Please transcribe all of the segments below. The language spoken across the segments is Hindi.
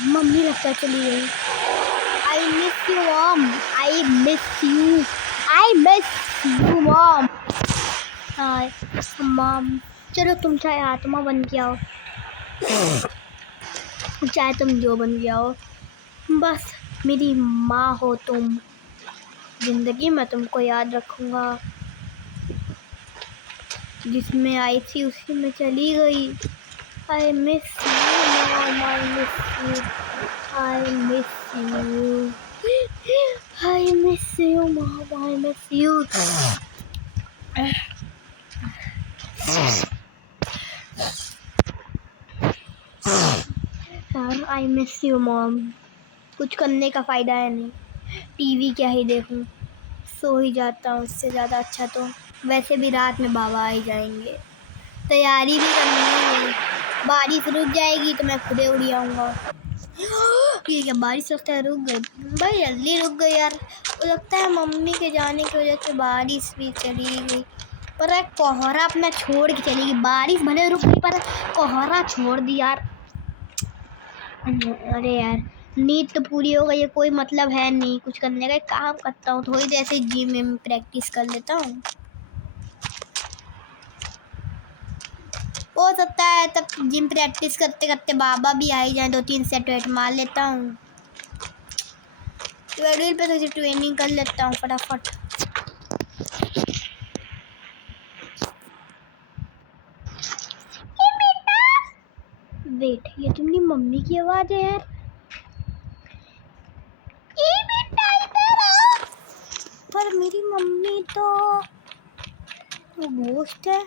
मम्मी लगता है चली गई। I miss you mom, I miss you, I miss you mom. Hi mom, चलो तुम चाहे आत्मा बन के आओ, चाहे तुम जो बन के आओ, बस मेरी माँ हो तुम। जिंदगी में तुमको याद रखूँगा, जिसमें आई थी उसी में चली गई। I miss you mom, I miss you, I miss you, I miss you mom, I miss you. यार आई मिस यू मॉम। कुछ करने का फ़ायदा है नहीं, टीवी क्या ही देखूं, सो ही जाता हूँ। इससे ज़्यादा अच्छा तो वैसे भी रात में बाबा आ ही जाएंगे, तैयारी भी करनी है। बारिश रुक जाएगी तो मैं खुदे उड़ आऊँगा। ये क्या बारिश लगता है रुक गई, भाई जल्दी रुक गई यार। वो लगता है मम्मी के जाने की वजह से बारिश भी चली गई, पर कोहरा अपना छोड़ के चली गई। बारिश भले रुक गई पर कोहरा छोड़ दी यार। अरे यार नींद तो पूरी हो गई है, कोई मतलब है नहीं कुछ करने का। एक काम करता हूँ, थोड़ी देर से जिम में प्रैक्टिस कर लेता हूँ। हो सकता है तब जिम प्रैक्टिस करते करते बाबा भी आ ही जाए, 2-3 सेट वेट मार लेता हूँ। ट्रेडमिल पे थोड़ी ट्रेनिंग कर लेता हूँ फटाफट। वेट, ये तुम्हारी मम्मी की आवाज़ है यार। ए बेटा इधर आओ। पर मेरी मम्मी तो वो घोस्ट है।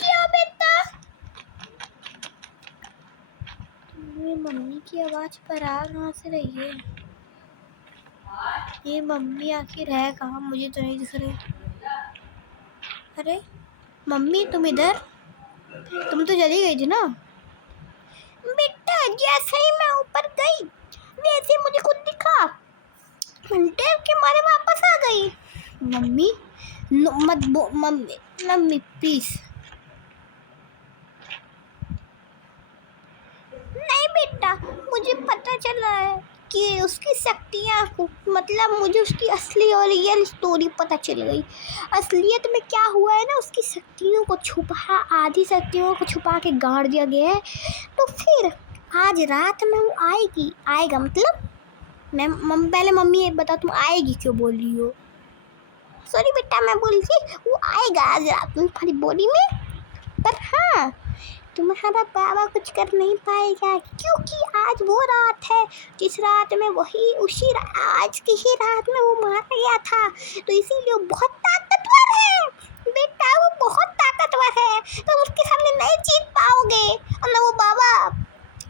क्या बेटा? मेरी मम्मी की आवाज़ पर आ कहाँ से रही है? ये मम्मी आखिर है कहाँ, मुझे तो नहीं दिख रही। अरे मम्मी तुम इधर, तुम तो चली गई थी ना। बेटा जैसे ही मैं ऊपर गई वैसे ही मुझे खुद दिखा, घंटे के मारे वापस आ गई। मम्मी मत मम्मी मम्मी प्लीज। नहीं बेटा, मुझे पता चला है कि उसकी शक्तियाँ, मतलब मुझे उसकी असली और रियल स्टोरी पता चल गई। असलियत में क्या हुआ है ना, उसकी शक्तियों को छुपा, आधी शक्तियों को छुपा के गाड़ दिया गया है। तो फिर आज रात में वो आएगा मतलब पहले मम्मी एक बता, तुम आएगी क्यों बोल रही हो? सॉरी बेटा, मैं बोल रही वो आएगा आज रात में तुम्हारी बॉडी में। पर हाँ, तुम्हारा बाबा कुछ कर नहीं पाएगा, क्योंकि आज वो रात है जिस रात में आज की ही रात में वो मारा गया था। तो इसीलिए वो बहुत ताकतवर है बेटा, वो बहुत ताकतवर है। तुम उसके सामने नहीं जीत पाओगे, और ना वो बाबा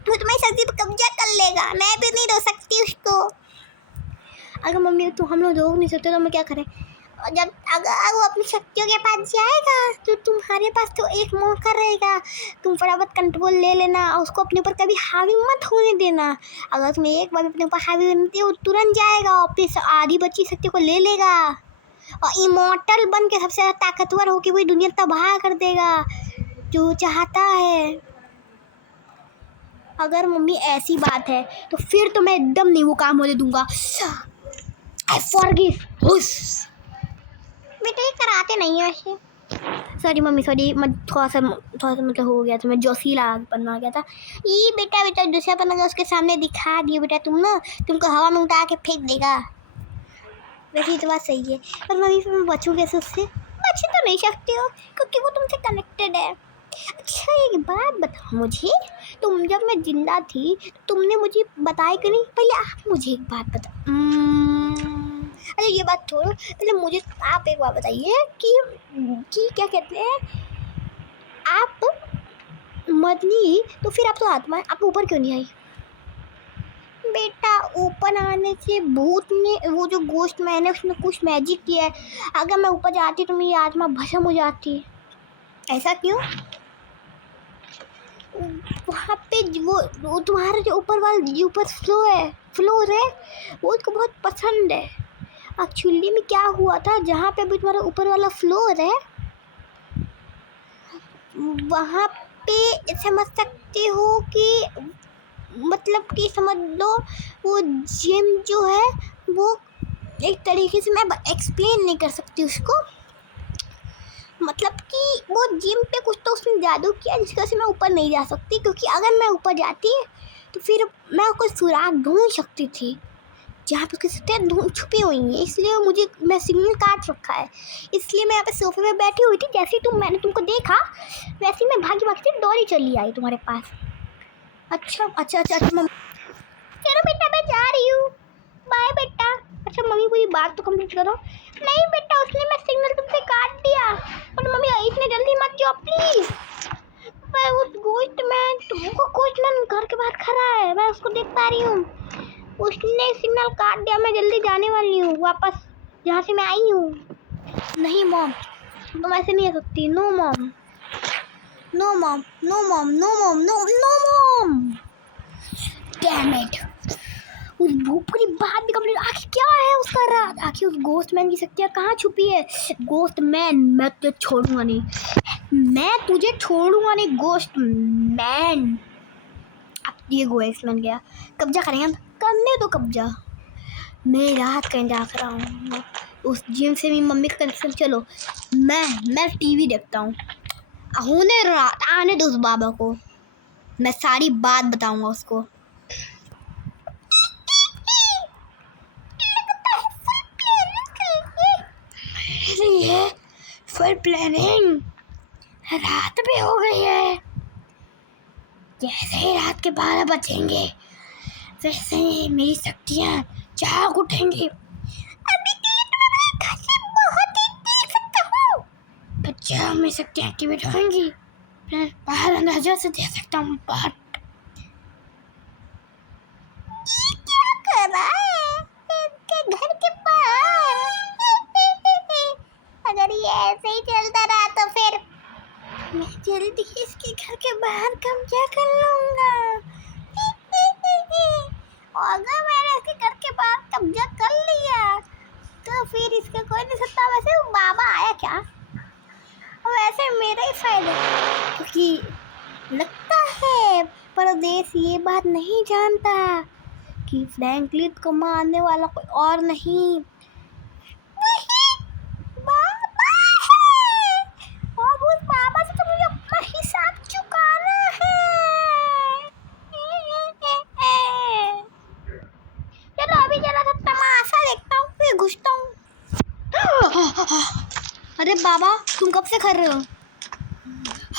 वो तुम्हारी शक्ति पर कब्जा कर लेगा। मैं भी नहीं रो सकती उसको। अगर मम्मी तो हम लोग रोक नहीं सकते तो हम क्या करें? जब अगर वो अपनी शक्तियों के पास जाएगा तो तुम्हारे पास तो एक मौका रहेगा, तुम फटाफट कंट्रोल ले लेना और उसको अपने ऊपर कभी हावी मत होने देना। अगर तुम एक बार अपने ऊपर हावी बनती हो, तुरंत जाएगा और अपनी आधी बची शक्ति को ले लेगा और इमॉर्टल बन के सबसे ज़्यादा ताकतवर होकर पूरी दुनिया तबाह कर देगा, जो चाहता है। अगर मम्मी ऐसी बात है तो फिर तो मैं एकदम नहीं वो काम होने दूंगा। I forgive. बेटा ये कराते नहीं है वैसे। सॉरी मम्मी सॉरी, मैं थोड़ा सा मतलब हो गया था, मैं जोशीला बनवा गया था। ये बेटा दूसरा बना गया, उसके सामने दिखा दिए बेटा तुम ना, तुमको हवा में उठा के फेंक देगा। वैसे ये तो बात सही है, पर मम्मी फिर मैं बचूँ कैसे उससे? बच तो नहीं सकती हो क्योंकि वो तुमसे कनेक्टेड है। अच्छा एक बात बताओ मुझे, तुम जब मैं जिंदा थी तो तुमने मुझे बताया कि नहीं? पहले आप मुझे एक बात बताओ। अच्छा ये बात छोड़ो, पहले मुझे आप एक बात बताइए कि क्या कहते हैं, आप मदनी तो फिर आप तो आत्मा, आप ऊपर क्यों नहीं आई? बेटा ऊपर आने से भूत ने, वो जो गोश्त मैंने उसने कुछ मैजिक किया है। अगर मैं ऊपर जाती तो मेरी आत्मा भस्म हो जाती। ऐसा क्यों? वहाँ पे वो तुम्हारा जो ऊपर वाला ऊपर फ्लोर है वो उसको बहुत पसंद है। एक्चुअली में क्या हुआ था, जहाँ पे भी तुम्हारा ऊपर वाला फ्लोर है वहाँ पे समझ सकते हो कि मतलब कि समझ लो वो जिम जो है वो एक तरीके से मैं एक्सप्लेन नहीं कर सकती उसको। मतलब कि वो जिम पे कुछ तो उसने जादू किया जिसकी वजह से मैं ऊपर नहीं जा सकती, क्योंकि अगर मैं ऊपर जाती तो फिर मैं कोई सुराग ढूंढ सकती थी जहाँ पे उसकी शक्तियाँ छुपी हुई हैं। इसलिए मैं सिग्नल काट रखा है, इसलिए मैं यहाँ पे सोफे पे बैठी हुई थी। जैसे ही मैंने तुमको देखा वैसे ही मैं भागी भागी डोरी चली आई तुम्हारे पास। अच्छा अच्छा अच्छा अच्छा मम्मी, चलो बेटा मैं जा रही हूँ, बाय बेटा। अच्छा मम्मी पूरी बात तो कंप्लीट करो। नहीं बेटा उसने मैं सिग्नल तुमसे काट दिया। और मम्मी इतने जल्दी मत जाओ प्लीज। मैं उस गोश्त में तुमको गोश्तमैन घर के बाहर खड़ा है, मैं उसको देख पा रही हूँ। उसने सिग्नल काट दिया, मैं जल्दी जाने वाली हूँ वापस जहाँ से मैं आई हूँ। नहीं मॉम तुम ऐसे नहीं आ सकती। No mom no mom no mom no mom no no mom. Damn it, उस पूरी बात भी कंप्लीट। आखिर क्या है उसका राज? आखिर उस गोस्ट मैन की शक्तियाँ कहाँ छुपी है? गोस्ट मैन मैं तुझे छोड़ूंगा नहीं, मैं तुझे छोड़ूंगा नहीं गोस्ट मैन। अब ये गोस्ट मैन गया, कब्जा करेंगे हम, करने दो कब्जा। मैं रात कहीं जा रहा हूँ उस जिम से भी मम्मी का कनेक्शन। चलो मैं टीवी देखता हूँ, होने रात आने दो उस बाबा को, मैं सारी बात बताऊंगा उसको। ये फुल प्लानिंग रात में हो गई है। जैसे ही रात के 12 बजेंगे वैसे ही मेरी शक्तियाँ जाग उठेंगी। अभी के लिए तो मैं घर से बहुत ही देख सकता हूँ, तो जब मेरी शक्तियाँ एक्टिवेट होंगी मैं बाहर अंदाजा से देख सकता हूँ। बाहर क्या कर रहा है इसके घर के बाहर? अगर ये ऐसे ही चलता रहा तो फिर मैं जल्दी ही इसके घर के बाहर कब्जा कर लूंगा। और अगर मैंने इसके घर के बाहर कब्जा कर लिया तो फिर इसका कोई नहीं सकता। वैसे वो बाबा आया क्या? वैसे मेरा ही फायदा, क्योंकि लगता है परदेश ये बात नहीं जानता कि फ्रैंकलिन को मारने वाला कोई और नहीं बाबा है। और उस बाबा से तो मुझे अपना हिसाब चुकाना है। चलो अभी जरा सा तमाशा देखता हूँ फिर घुसता हूँ। अरे बाबा तुम कब से कर रहे हो?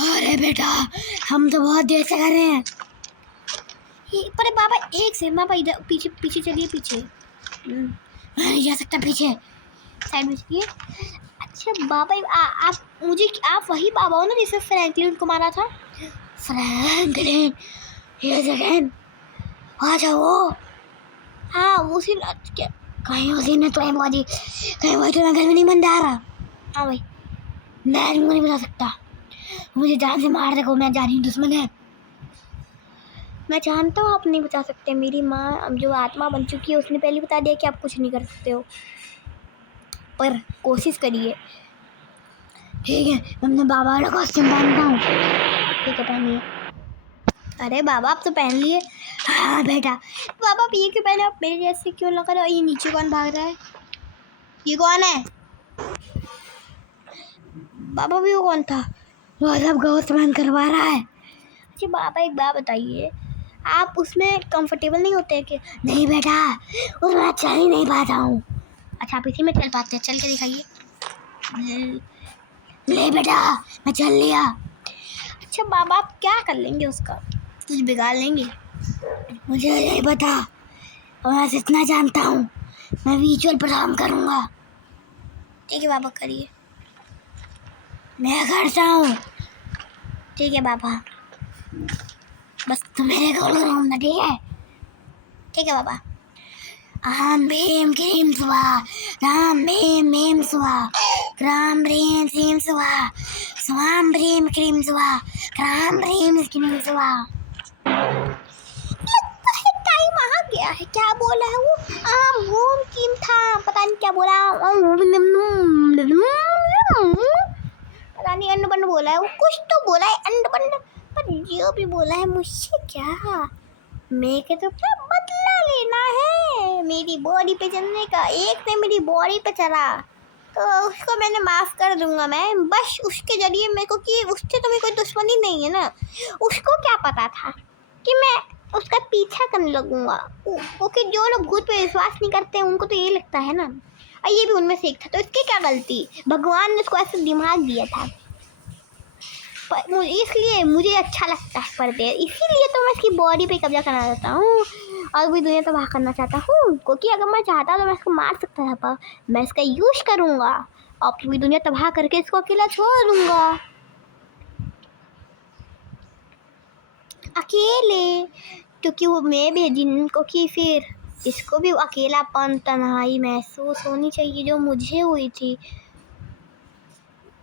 अरे बेटा हम तो बहुत देर से कर रहे हैं। पर बाबा एक से बाबा इधर पीछे पीछे चलिए, पीछे नहीं जा सकता, पीछे साइड में चलिए। अच्छा बाबा आप वही बाबा हो ना जिससे फ्रैंकलिन को मारा था? फ्रैंकलिन ये सेकंड अच्छा वो, हाँ उसी कहीं उसी ने तो एमोजी कहीं वही तो घर में नहीं बन जा रहा। हाँ भाई मैं तुमको नहीं बता सकता, मुझे जान से मार देखो, मैं जानी दुश्मन है। मैं जानता हूँ आप नहीं बचा सकते, मेरी माँ जो आत्मा बन चुकी है उसने पहले बता दिया कि आप कुछ नहीं कर सकते हो, पर कोशिश करिए। ठीक है मैं अपने बाबा वाला कॉस्ट्यूम पहनता हूँ। ठीक है पहनिए। अरे बाबा आप तो पहन लिए। हाँ बेटा बाबा आप ये क्यों पहने? आप मेरे जैसे क्यों लग रहा है? ये नीचे कौन भाग रहा है? ये कौन है? बाबा भी वो कौन था? वो सब गोश्त मैन करवा रहा है। अच्छा बाबा एक बात बताइए, आप उसमें कंफर्टेबल नहीं होते कि? नहीं बेटा उसमें चल ही नहीं पाता हूँ। अच्छा आप इसी में चल पाते हैं, चल के दिखाइए। ले बेटा मैं चल लिया। अच्छा बाबा आप क्या कर लेंगे उसका? कुछ बिगाड़ लेंगे? मुझे नहीं पता, मैं इतना जानता हूँ मैं विजुअल पर काम करूँगा। ठीक है बाबा करिए। मैं करता हूँ। ठीक है बाबा बस तुम मेरे गोल घूमना, ठीक है? ठीक है बाबा। आम भीम क्रीम सुहा, राम भीम भीम सुहा, राम भीम क्रीम सुहा, स्वाम भीम क्रीम सुहा, राम भीम क्रीम सुहा। टाइम आ गया है, क्या बोला है वो? आम भूम क्रीम था, पता नहीं क्या बोला, पता नहीं अंड बंड बोला है वो, कुछ तो बोला है अंड बंड, पर जो भी बोला है मुझसे क्या मेरे को तो बदला लेना है मेरी बॉडी पे चलने का। एक ने मेरी बॉडी पे चला तो उसको मैंने माफ़ कर दूंगा मैं, बस उसके जरिए मेरे को, कि उससे तो मेरी कोई दुश्मनी नहीं है ना। उसको क्या पता था कि मैं उसका पीछा करने लगूंगा। क्योंकि जो लोग भूत पे विश्वास नहीं करते उनको तो ये लगता है ना, और ये भी उनमें से एक था, तो इसकी क्या गलती, भगवान ने उसको ऐसा दिमाग दिया था। इसलिए मुझे अच्छा लगता है पर्दे, इसीलिए तो मैं इसकी बॉडी पे कब्जा करना चाहता हूँ और भी दुनिया तबाह करना चाहता हूँ। क्योंकि अगर मैं चाहता तो मैं इसको मार सकता था, पर मैं इसका यूज करूँगा और पूरी दुनिया तबाह करके इसको अकेला छोड़ दूँगा, अकेले। क्योंकि वो मैं भी जिनको कि फिर इसको भी अकेलापन तन्हाई महसूस होनी चाहिए जो मुझे हुई थी,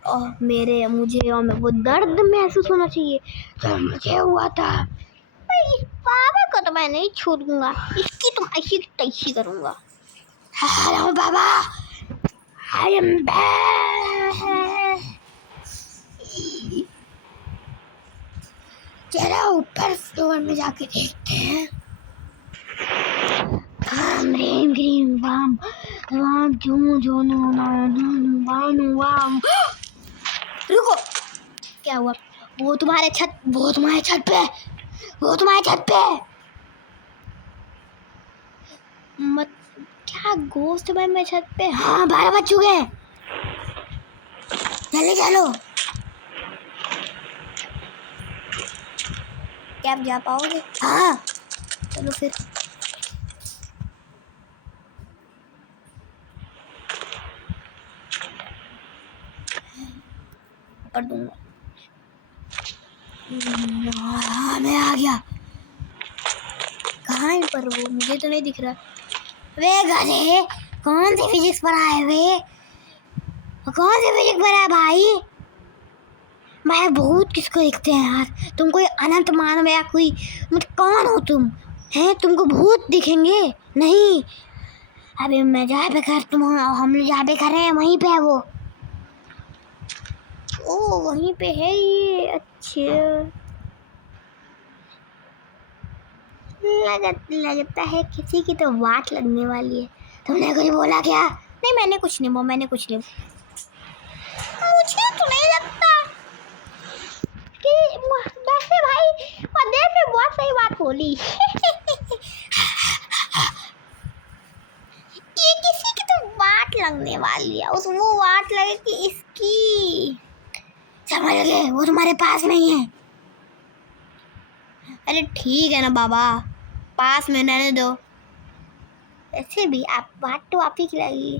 और मुझे वो दर्द महसूस होना चाहिए जो मुझे हुआ था। इस बाबा को तो मैं नहीं छोड़ूंगा, इसकी तो ऐसी तैसी करूंगा। Hello Baba, I am back. जरा ऊपर फ्लोर में जाके देखते हैं। वाम रेम ग्रीम वाम वाम जू जो नो वाम वाम। रुको, क्या हुआ? वो तुम्हारे छत पे मत, क्या गोश्त भाई मेरे छत पे? हाँ 12 बज चुके हैं, जल्दी चलो। क्या आप जा पाओगे? हाँ चलो फिर। कर दूंगा। हाँ मैं आ गया। कहाँ है पर वो, मुझे तो नहीं दिख रहा। वे गधे, कौन सी फिजिक्स पढ़ा है वे? कौन सी फिजिक्स पढ़ा है भाई? मैं भूत किसको दिखते हैं यार? तुम कोई अनंत मानव या कोई, मतलब कौन हो तुम? हैं तुमको भूत दिखेंगे? नहीं, अभी मैं जहाँ पे घर, हम लोग जहाँ पे कर रहे हैं वहीं पे है वो। ओ वहीं पे है ये, अच्छा। लगता है किसी की तो वाट लगने वाली है। तुमने कुछ बोला क्या? नहीं मैंने कुछ नहीं बोला, मुझे तो नहीं लगता कि, वैसे भाई देर में बहुत सही बात बोली। ये किसी की तो वाट लगने वाली है, उस वो वाट लगेगी इसकी, समझ गए? वो तुम्हारे पास नहीं है। अरे ठीक है ना बाबा, पास में रहने दो। वैसे भी आप बात तो आप ही की लगी,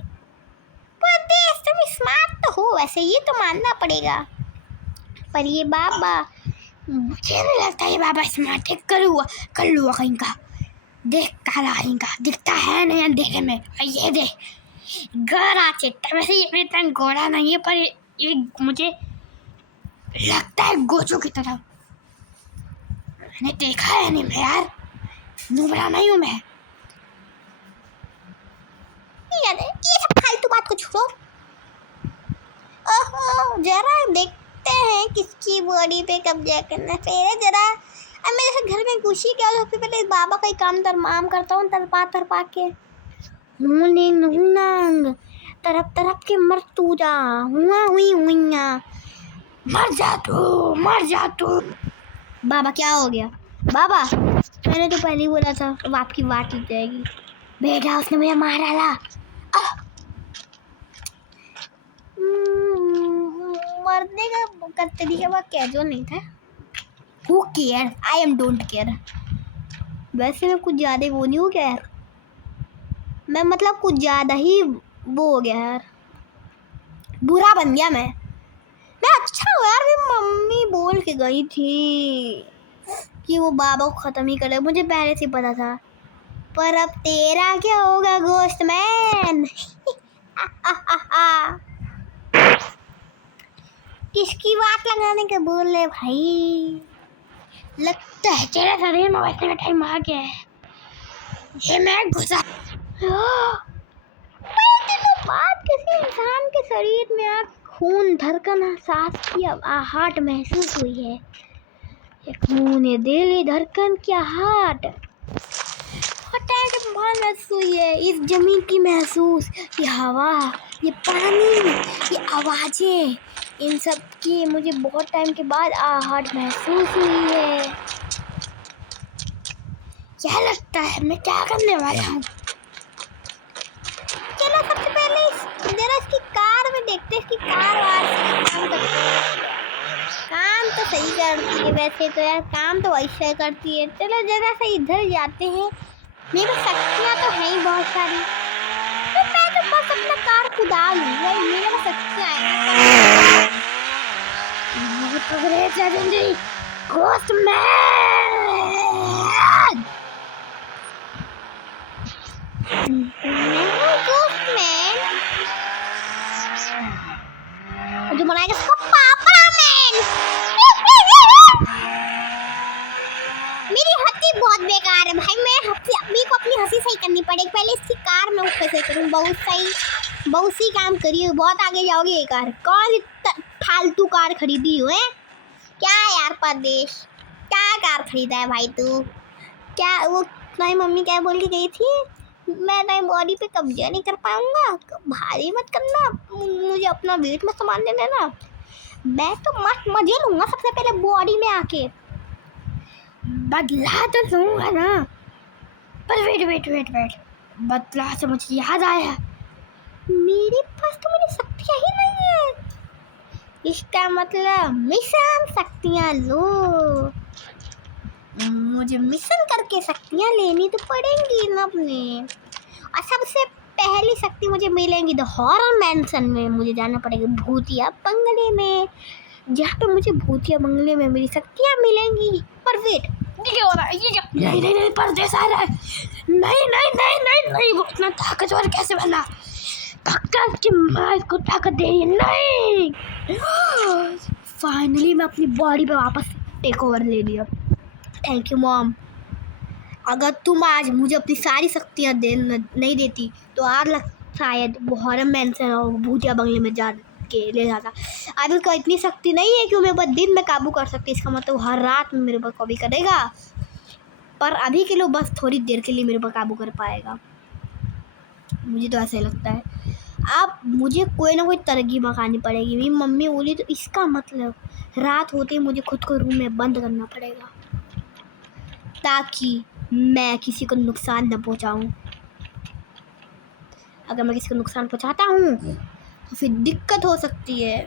पर तुम स्मार्ट तो हो वैसे, ये तो मानना पड़ेगा। पर ये बाबा, मुझे नहीं लगता ये बाबा स्मार्ट है। कर लूँगा कहीं का, देख काला कहीं का, दिखता है नहीं अंधेरे में। ये देख गोरा चिट्टा, वैसे ये इतना गोरा नहीं है, पर ये मुझे लगता है गोचू की तरह। मैंने देखा है नहीं मैं यार, नुबरा नहीं हूँ मैं। ये सब फालतू बात को छोड़ो, जरा देखते हैं किसकी बॉडी पे कब्जा करना चाहिए जरा। अब मैं जैसे घर में घुसी क्या, सबसे पहले बाबा का ही काम तमाम करता हूँ, तरपा के तरफ के मर तू जा, मर जा तू। बाबा क्या हो गया? बाबा मैंने तो पहले ही बोला था अब आपकी वाट लग जाएगी। बेटा उसने मुझे मार डाला। मरने का तरीका वह कैजुअल नहीं था। Who cares? I am don't care। वैसे मैं कुछ ज़्यादा वो नहीं हो गया यार, मैं मतलब कुछ ज़्यादा ही वो हो गया यार, बुरा बन गया मैं अच्छा हुआ यार, मेरी मम्मी बोल के गई थी कि वो बाबा को ख़त्म ही कर दे, मुझे पहले से पता था। पर अब तेरा क्या होगा गोश्त मैन? किसकी बात लगाने के बोल रहे भाई? लगता है तेरा शरीर में वैसे का टाइम आ गया है। ये मैं घुसा बात किसी इंसान के शरीर में आप खून धड़कन सांस की आहट महसूस हुई है। ये खून, ये दिल, ये धड़कन की आहट, टाइम के बाद महसूस हुई है इस जमीन की महसूस, ये हवा, ये पानी, ये आवाज़ें, इन सब की मुझे बहुत टाइम के बाद आहट महसूस हुई है। क्या लगता है मैं क्या करने वाला हूँ? चलो सबसे पहले जरा इसकी कार में देखते हैं, इसकी कार वार से काम तो सही करती है वैसे तो यार, काम तो वैसे करती है। चलो जरा सा इधर जाते हैं, मेरे पास शक्तियाँ तो हैं ही बहुत सारी, तो मैं तो बस अपना कार कुदा लूँ, मेरे पास शक्तियाँ हैं। मुझे पकड़े जाएंगे जो बनाएगा उसको पापा मैन। मेरी हंसी बहुत बेकार है भाई, मैं हंसी अभी को अपनी हंसी सही करनी पड़ेगी, पहले इसकी कार में कैसे करूँ। बहुत सी काम करी है, बहुत आगे जाओगे ये कार। कौन फालतू कार खरीदी हुए क्या यार परदेश, क्या कार खरीदा है भाई तू? क्या वो तुम्हारी मम्मी क्या बोल के गई थी, मैं नई बॉडी पे कब्जा नहीं कर पाऊंगा, भारी मत करना, मुझे अपना वेट में सामान दे देना, मैं तो मस्त मजे लूंगा सबसे पहले बॉडी में आके, बदला तो लूंगा ना। पर वेट बदला से मुझे याद आया, मेरे पास तो मेरी शक्तियाँ ही नहीं है, इसका मतलब मिशन शक्तियाँ लो, मुझे मिशन करके शक्तियाँ लेनी तो पड़ेंगी ना अपने। और सबसे पहली शक्ति मुझे मिलेंगी द हॉरर मैंशन में, मुझे जाना पड़ेगा भूतिया बंगले में, जहाँ पे मुझे भूतिया बंगले में मेरी शक्तियाँ मिलेंगी। पर वेट, ये क्या हो रहा है? ये क्या? नहीं परदेश आ रहा है, नहीं वो इतना ताकतवर कैसे बना? पक्का कि माँ इसको ताकत दे रही है। नहीं फाइनली मैं अपनी बॉडी पे वापस टेक ओवर ले लिया। थैंक यू मॉम, अगर तुम आज मुझे अपनी सारी शक्तियाँ नहीं देती तो आज शायद वो हॉरर मैंशन और भूतिया बंगले में जा के ले जाता। अभी को इतनी शक्ति नहीं है कि मैं बस दिन में काबू कर सकती, इसका मतलब हर रात में मेरे पर काबू करेगा, पर अभी के लिए बस थोड़ी देर के लिए मेरे पर काबू कर पाएगा, मुझे तो ऐसा ही लगता है। अब मुझे कोई ना कोई तरकीब मकानी पड़ेगी, मेरी मम्मी बोली तो इसका मतलब रात होते ही मुझे खुद को रूम में बंद करना पड़ेगा ताकि मैं किसी को नुकसान न पहुंचाऊं। अगर मैं किसी को नुकसान पहुंचाता हूं तो फिर दिक्कत हो सकती है।